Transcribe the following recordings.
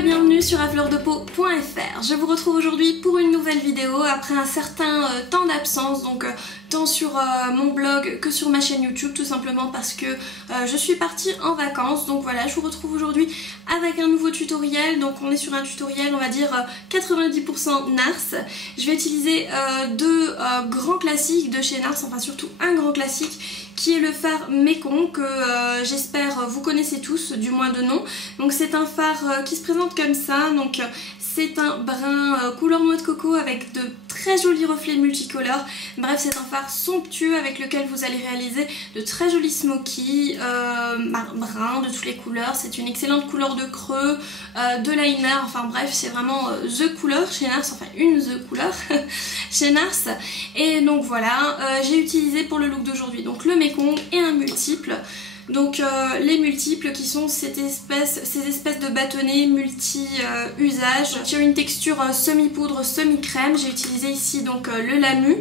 et bienvenue sur afleurdepeau.fr. Je vous retrouve aujourd'hui pour une nouvelle vidéo après un certain temps d'absence, donc tant sur mon blog que sur ma chaîne YouTube, tout simplement parce que je suis partie en vacances. Donc voilà, je vous retrouve aujourd'hui avec un nouveau tutoriel. Donc on est sur un tutoriel, on va dire 90% NARS. Je vais utiliser deux grands classiques de chez NARS, enfin surtout un grand classique qui est le phare Mekong, que j'espère vous connaissez tous, du moins de nom. Donc c'est un phare qui se présente comme ça, donc c'est un brun couleur noix de coco avec de très jolis reflets multicolores. Bref, c'est un phare somptueux avec lequel vous allez réaliser de très jolis smoky, brun de toutes les couleurs. C'est une excellente couleur de creux, de liner, enfin bref, c'est vraiment the couleur chez NARS, enfin une the couleur chez NARS. Et donc voilà, j'ai utilisé pour le look d'aujourd'hui donc le Mekong et un multiple. Donc les multiples qui sont ces espèces de bâtonnets multi-usage qui ont une texture semi-poudre, semi-crème. J'ai utilisé ici donc le Lamu.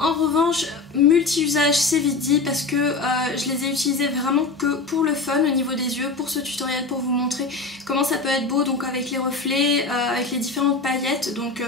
En revanche, multi-usage c'est vite dit parce que je les ai utilisés vraiment que pour le fun au niveau des yeux, pour ce tutoriel, pour vous montrer comment ça peut être beau, donc avec les reflets, avec les différentes paillettes donc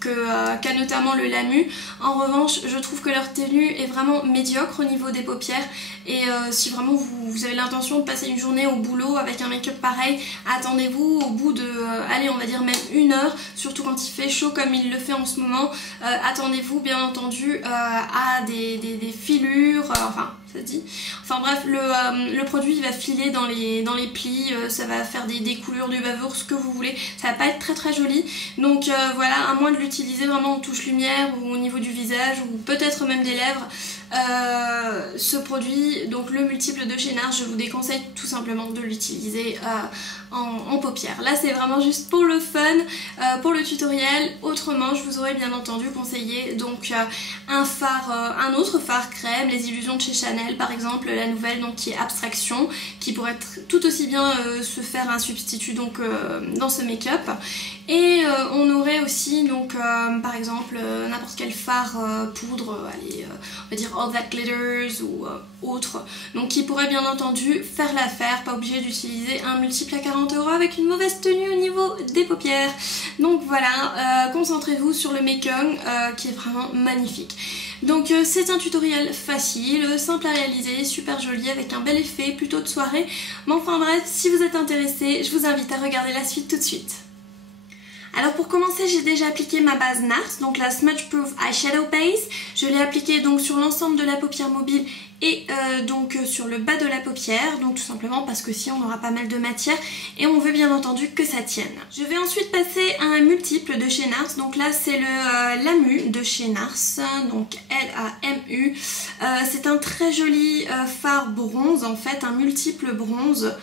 qu'a notamment le Lamu. En revanche, je trouve que leur tenue est vraiment médiocre au niveau des paupières et si vraiment vous avez l'intention de passer une journée au boulot avec un make-up pareil, attendez-vous au bout de, allez, on va dire même 1 heure, surtout quand il fait chaud comme il le fait en ce moment, attendez-vous bien entendu à des filures, enfin ça se dit, enfin bref, le produit il va filer dans les plis, ça va faire des coulures du bavour, ce que vous voulez, ça va pas être très joli. Donc voilà, à moins de l'utiliser vraiment en touche lumière ou au niveau du visage ou peut-être même des lèvres, ce produit, donc le multiple de chez NARS, je vous déconseille tout simplement de l'utiliser en paupières. Là c'est vraiment juste pour le fun, pour le tutoriel. Autrement je vous aurais bien entendu conseillé donc un autre phare crème, les illusions de chez Chanel par exemple, la nouvelle donc qui est Abstraction, qui pourrait être tout aussi bien se faire un substitut donc dans ce make-up. Et on aurait aussi donc par exemple n'importe quel phare poudre, allez, on va dire All That Glitters ou autre, donc qui pourrait bien entendu faire l'affaire, pas obligé d'utiliser un multiple à 40 € avec une mauvaise tenue au niveau des paupières. Donc voilà, concentrez-vous sur le Mekong qui est vraiment magnifique. Donc c'est un tutoriel facile, simple à réaliser, super joli avec un bel effet, plutôt de soirée. Mais enfin bref, si vous êtes intéressé, je vous invite à regarder la suite tout de suite. Alors pour commencer, j'ai déjà appliqué ma base NARS, donc la Smudge Proof Eyeshadow Base. Je l'ai appliquée donc sur l'ensemble de la paupière mobile et donc sur le bas de la paupière, donc tout simplement parce que si on aura pas mal de matière et on veut bien entendu que ça tienne. Je vais ensuite passer à un multiple de chez NARS, donc là c'est le Lamu de chez NARS, donc L-A-M-U. C'est un très joli phare bronze en fait, un multiple bronze,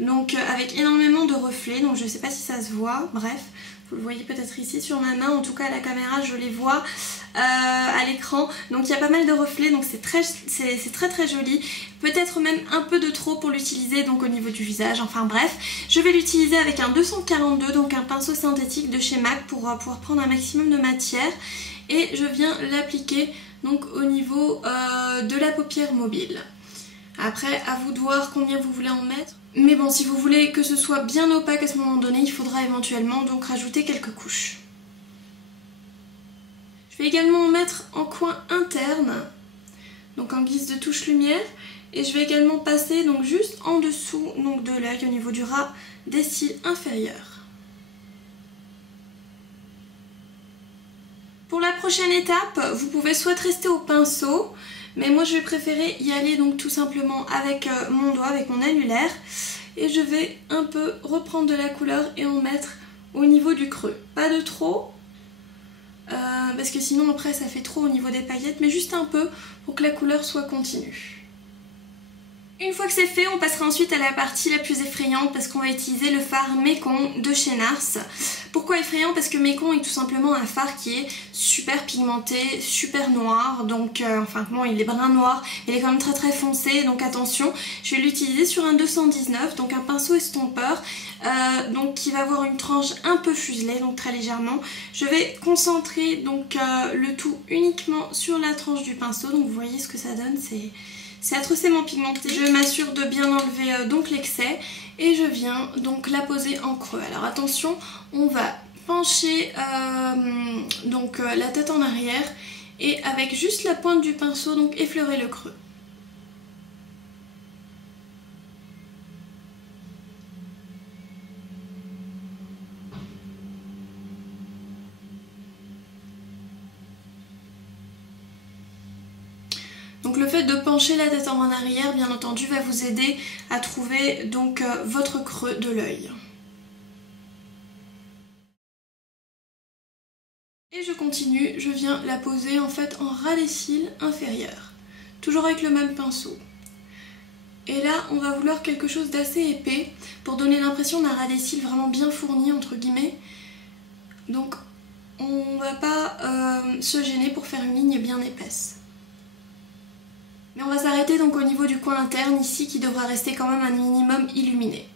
donc avec énormément de reflets, donc je sais pas si ça se voit, bref. Vous le voyez peut-être ici sur ma main, en tout cas à la caméra je les vois à l'écran. Donc il y a pas mal de reflets, donc c'est très joli. Peut-être même un peu de trop pour l'utiliser donc au niveau du visage, enfin bref. Je vais l'utiliser avec un 242, donc un pinceau synthétique de chez MAC pour pouvoir prendre un maximum de matière. Et je viens l'appliquer donc au niveau de la paupière mobile. Après, à vous de voir combien vous voulez en mettre. Mais bon, si vous voulez que ce soit bien opaque à ce moment donné, il faudra éventuellement donc rajouter quelques couches. Je vais également en mettre en coin interne, donc en guise de touche lumière. Et je vais également passer donc juste en dessous donc de l'œil, au niveau du ras des cils inférieurs. Pour la prochaine étape, vous pouvez soit rester au pinceau, mais moi je vais préférer y aller donc tout simplement avec mon doigt, avec mon annulaire. Et je vais un peu reprendre de la couleur et en mettre au niveau du creux. Pas de trop, parce que sinon après ça fait trop au niveau des paillettes, mais juste un peu pour que la couleur soit continue. Une fois que c'est fait, on passera ensuite à la partie la plus effrayante parce qu'on va utiliser le phare Mekong de chez NARS. Pourquoi effrayant? Parce que Mekong est tout simplement un phare qui est super pigmenté, super noir, donc enfin bon, il est brun noir, il est quand même très foncé, donc attention. Je vais l'utiliser sur un 219, donc un pinceau estompeur, donc qui va avoir une tranche un peu fuselée, donc très légèrement. Je vais concentrer donc le tout uniquement sur la tranche du pinceau, donc vous voyez ce que ça donne, c'est atrocement pigmenté. Je m'assure de bien enlever donc l'excès et je viens donc la poser en creux. Alors attention, on va pencher donc la tête en arrière et avec juste la pointe du pinceau donc effleurer le creux. Donc le fait de pencher la tête en arrière, bien entendu, va vous aider à trouver donc votre creux de l'œil. Et je continue, je viens la poser en fait en ras des cils inférieurs, toujours avec le même pinceau. Et là, on va vouloir quelque chose d'assez épais pour donner l'impression d'un ras des cils vraiment bien fourni entre guillemets. Donc on ne va pas se gêner pour faire une ligne bien épaisse. Mais on va s'arrêter donc au niveau du coin interne ici qui devra rester quand même un minimum illuminé.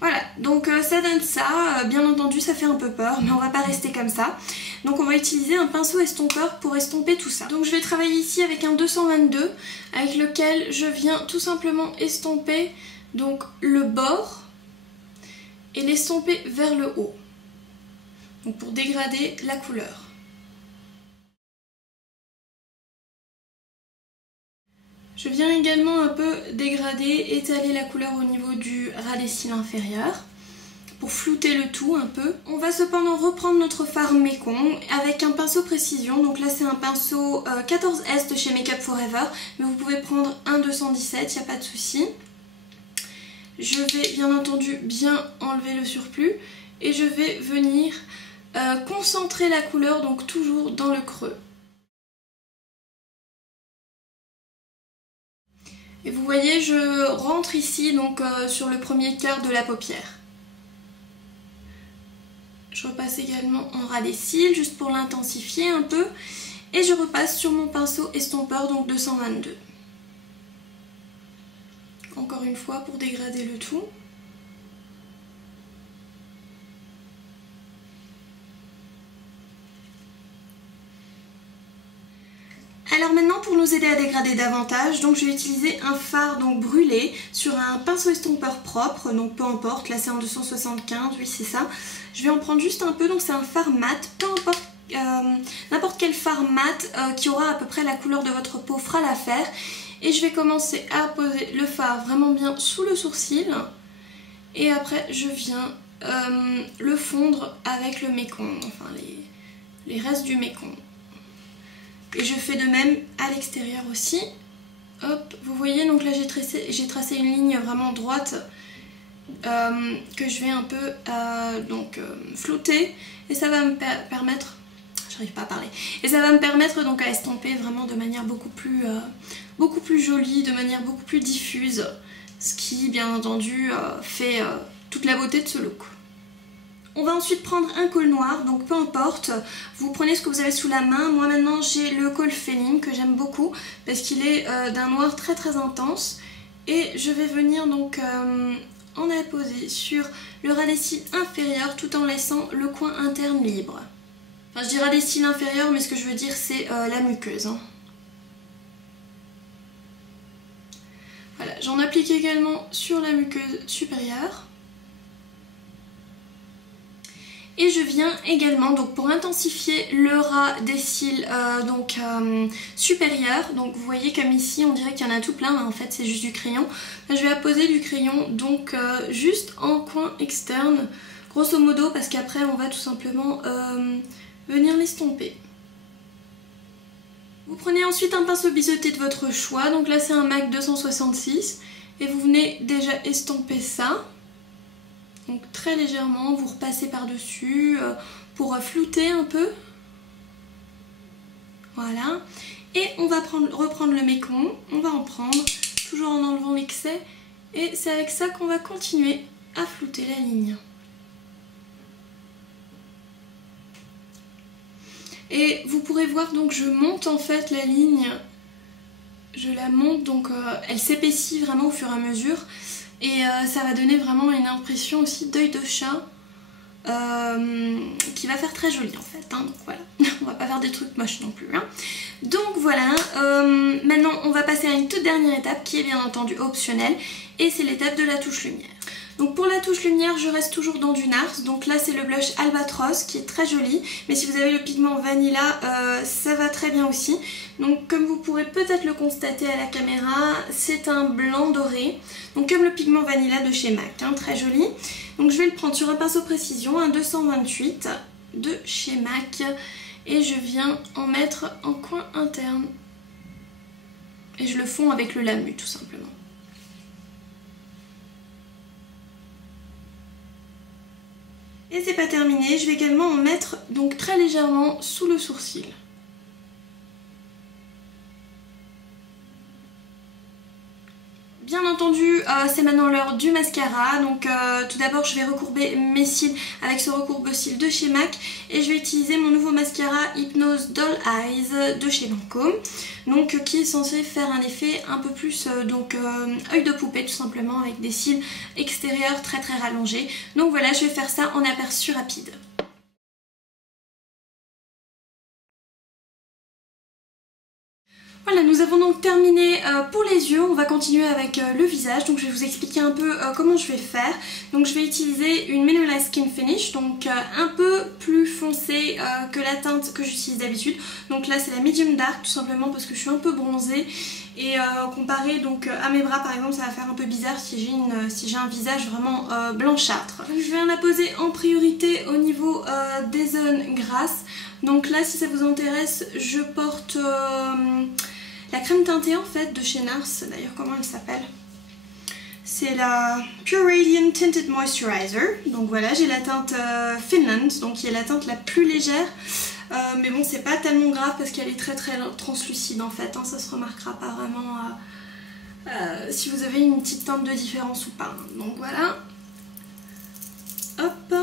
Voilà, donc ça donne ça, bien entendu ça fait un peu peur mais on va pas rester comme ça. Donc on va utiliser un pinceau estompeur pour estomper tout ça. Donc je vais travailler ici avec un 222 avec lequel je viens tout simplement estomper donc le bord et l'estomper vers le haut. Donc pour dégrader la couleur. Je viens également un peu dégrader, étaler la couleur au niveau du ras des cils inférieur pour flouter le tout un peu. On va cependant reprendre notre fard Mekong avec un pinceau précision. Donc là c'est un pinceau 14S de chez Make Up For Ever, mais vous pouvez prendre un 217, il n'y a pas de souci. Je vais bien entendu bien enlever le surplus et je vais venir concentrer la couleur donc toujours dans le creux. Et vous voyez, je rentre ici donc sur le premier quart de la paupière. Je repasse également en ras des cils, juste pour l'intensifier un peu. Et je repasse sur mon pinceau estompeur, donc 222. Encore une fois, pour dégrader le tout. Alors maintenant pour nous aider à dégrader davantage, donc je vais utiliser un fard donc brûlé sur un pinceau estompeur propre, donc peu importe, là c'est en 275, oui c'est ça. Je vais en prendre juste un peu, donc c'est un fard mat, peu importe, n'importe quel fard mat qui aura à peu près la couleur de votre peau fera l'affaire. Et je vais commencer à poser le fard vraiment bien sous le sourcil et après je viens le fondre avec le Mekong, enfin les restes du Mekong. Et je fais de même à l'extérieur aussi. Hop, vous voyez, donc là j'ai tracé une ligne vraiment droite que je vais un peu flouter et ça va me permettre, j'arrive pas à parler, et ça va me permettre donc à estomper vraiment de manière beaucoup plus jolie, de manière beaucoup plus diffuse, ce qui bien entendu fait toute la beauté de ce look. On va ensuite prendre un col noir, donc peu importe, vous prenez ce que vous avez sous la main. Moi maintenant j'ai le col Féline que j'aime beaucoup parce qu'il est d'un noir très très intense. Et je vais venir donc en apposer sur le ras des cils inférieur tout en laissant le coin interne libre. Enfin je dis ras des cils inférieur mais ce que je veux dire c'est la muqueuse. Hein. Voilà, j'en applique également sur la muqueuse supérieure. Et je viens également, donc pour intensifier le ras des cils supérieur, donc vous voyez comme ici on dirait qu'il y en a tout plein, mais en fait c'est juste du crayon. Là, je vais apposer du crayon donc juste en coin externe, grosso modo, parce qu'après on va tout simplement venir l'estomper. Vous prenez ensuite un pinceau biseauté de votre choix, donc là c'est un MAC 266, et vous venez déjà estomper ça. Donc très légèrement, vous repassez par-dessus pour flouter un peu. Voilà. Et on va reprendre le Mekong, on va en prendre, toujours en enlevant l'excès. Et c'est avec ça qu'on va continuer à flouter la ligne. Et vous pourrez voir, donc je monte en fait la ligne. Je la monte, donc elle s'épaissit vraiment au fur et à mesure. Et ça va donner vraiment une impression aussi d'œil de chat qui va faire très joli en fait. Hein, donc voilà, on va pas faire des trucs moches non plus. Hein. Donc voilà, maintenant on va passer à une toute dernière étape qui est bien entendu optionnelle et c'est l'étape de la touche lumière. Donc pour la touche lumière, je reste toujours dans du NARS. Donc là c'est le blush Albatros qui est très joli. Mais si vous avez le pigment Vanilla, ça va très bien aussi. Donc comme vous pourrez peut-être le constater à la caméra, c'est un blanc doré. Donc comme le pigment Vanilla de chez MAC, hein, très joli. Donc je vais le prendre sur un pinceau précision, un 228 de chez MAC. Et je viens en mettre en coin interne. Et je le fonds avec le Lamu tout simplement. Et c'est pas terminé, je vais également en mettre donc très légèrement sous le sourcil. Bien entendu, c'est maintenant l'heure du mascara. Donc tout d'abord je vais recourber mes cils avec ce recourbe-cils de chez MAC. Et je vais utiliser mon nouveau mascara Hypnose Doll Eyes de chez Lancôme. Donc qui est censé faire un effet un peu plus œil de poupée tout simplement, avec des cils extérieurs très rallongés. Donc voilà, je vais faire ça en aperçu rapide. Voilà, nous avons donc terminé pour les yeux. On va continuer avec le visage. Donc je vais vous expliquer un peu comment je vais faire. Donc je vais utiliser une Mineralized Skin Finish, donc un peu plus foncée que la teinte que j'utilise d'habitude. Donc là c'est la Medium Dark tout simplement parce que je suis un peu bronzée. Et comparé donc à mes bras par exemple, ça va faire un peu bizarre si j'ai un visage vraiment blanchâtre. Donc, je vais la poser en priorité au niveau des zones grasses. Donc là si ça vous intéresse, je porte la crème teintée en fait de chez NARS. D'ailleurs comment elle s'appelle? C'est la Pure Radiant Tinted Moisturizer. Donc voilà, j'ai la teinte Finland, donc qui est la teinte la plus légère. Mais bon, c'est pas tellement grave parce qu'elle est très translucide en fait. Hein, ça se remarquera pas vraiment si vous avez une petite teinte de différence ou pas. Donc voilà. Hop.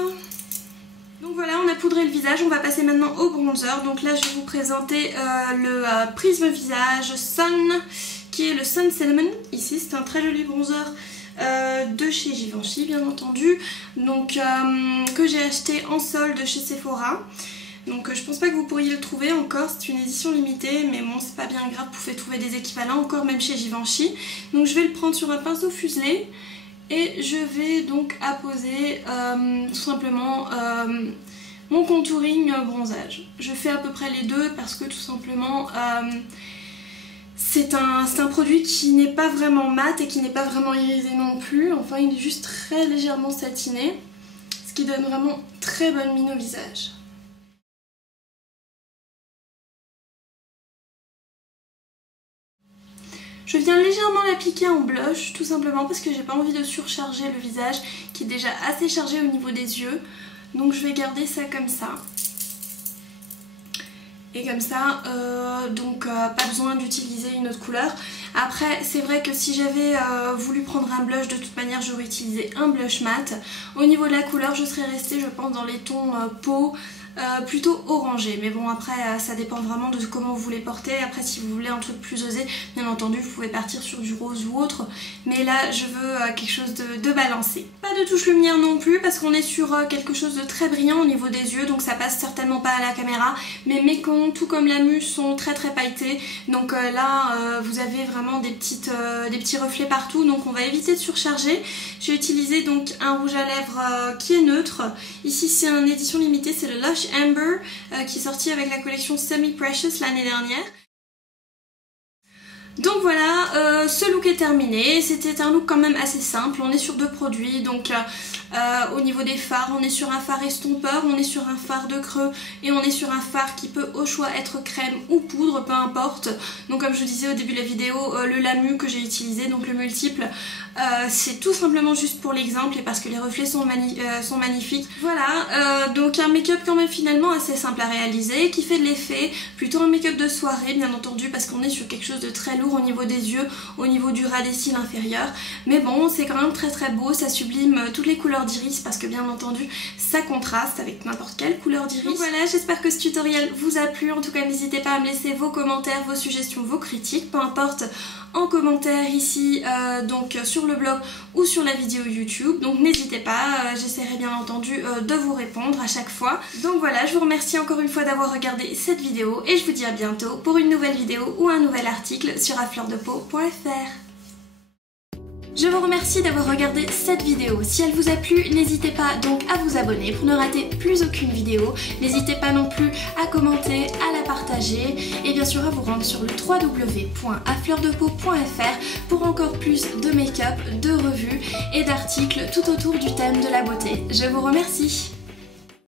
Donc voilà, on a poudré le visage. On va passer maintenant au bronzer. Donc là, je vais vous présenter le Prisme Visage Sun, qui est le Sun Cinnamon. Ici, c'est un très joli bronzer de chez Givenchy, bien entendu. Donc que j'ai acheté en solde chez Sephora. Donc je pense pas que vous pourriez le trouver encore, c'est une édition limitée, mais bon c'est pas bien grave, vous pouvez trouver des équivalents encore même chez Givenchy. Donc je vais le prendre sur un pinceau fuselé et je vais donc apposer tout simplement mon contouring bronzage. Je fais à peu près les deux parce que tout simplement c'est un produit qui n'est pas vraiment mat et qui n'est pas vraiment irisé non plus, enfin il est juste très légèrement satiné, ce qui donne vraiment très bonne mine au visage. Je viens légèrement l'appliquer en blush, tout simplement parce que j'ai pas envie de surcharger le visage qui est déjà assez chargé au niveau des yeux. Donc je vais garder ça comme ça. Et comme ça, pas besoin d'utiliser une autre couleur. Après, c'est vrai que si j'avais voulu prendre un blush, de toute manière, j'aurais utilisé un blush mat. Au niveau de la couleur, je serais restée, je pense, dans les tons peau. Plutôt orangé, mais bon après ça dépend vraiment de comment vous voulez porter. Après si vous voulez un truc plus osé, bien entendu vous pouvez partir sur du rose ou autre, mais là je veux quelque chose de balancé. Pas de touche lumière non plus parce qu'on est sur quelque chose de très brillant au niveau des yeux, donc ça passe certainement pas à la caméra, mais mes cons tout comme la mousse sont très pailletés, donc là vous avez vraiment des petits reflets partout, donc on va éviter de surcharger. J'ai utilisé donc un rouge à lèvres qui est neutre. Ici c'est une édition limitée, c'est le Lush Amber qui est sorti avec la collection Semi Precious l'année dernière. Donc voilà, ce look est terminé. C'était un look quand même assez simple. On est sur deux produits, donc au niveau des fards, on est sur un fard estompeur, on est sur un fard de creux et on est sur un fard qui peut au choix être crème ou poudre, peu importe. Donc comme je vous disais au début de la vidéo, le Lamu que j'ai utilisé, donc le multiple, c'est tout simplement juste pour l'exemple et parce que les reflets sont magnifiques. Voilà, donc un make-up quand même finalement assez simple à réaliser, qui fait de l'effet, plutôt un make-up de soirée bien entendu parce qu'on est sur quelque chose de très lourd au niveau des yeux, au niveau du ras des cils inférieurs. Mais bon, c'est quand même très beau, ça sublime toutes les couleurs couleur d'iris parce que bien entendu ça contraste avec n'importe quelle couleur d'iris. Donc voilà, j'espère que ce tutoriel vous a plu. En tout cas, n'hésitez pas à me laisser vos commentaires, vos suggestions, vos critiques, peu importe, en commentaire ici, donc sur le blog ou sur la vidéo YouTube. Donc n'hésitez pas, j'essaierai bien entendu de vous répondre à chaque fois. Donc voilà, je vous remercie encore une fois d'avoir regardé cette vidéo et je vous dis à bientôt pour une nouvelle vidéo ou un nouvel article sur afleurdepeau.fr. Je vous remercie d'avoir regardé cette vidéo. Si elle vous a plu, n'hésitez pas donc à vous abonner pour ne rater plus aucune vidéo. N'hésitez pas non plus à commenter, à la partager et bien sûr à vous rendre sur le www.afleurdepeau.fr pour encore plus de make-up, de revues et d'articles tout autour du thème de la beauté. Je vous remercie.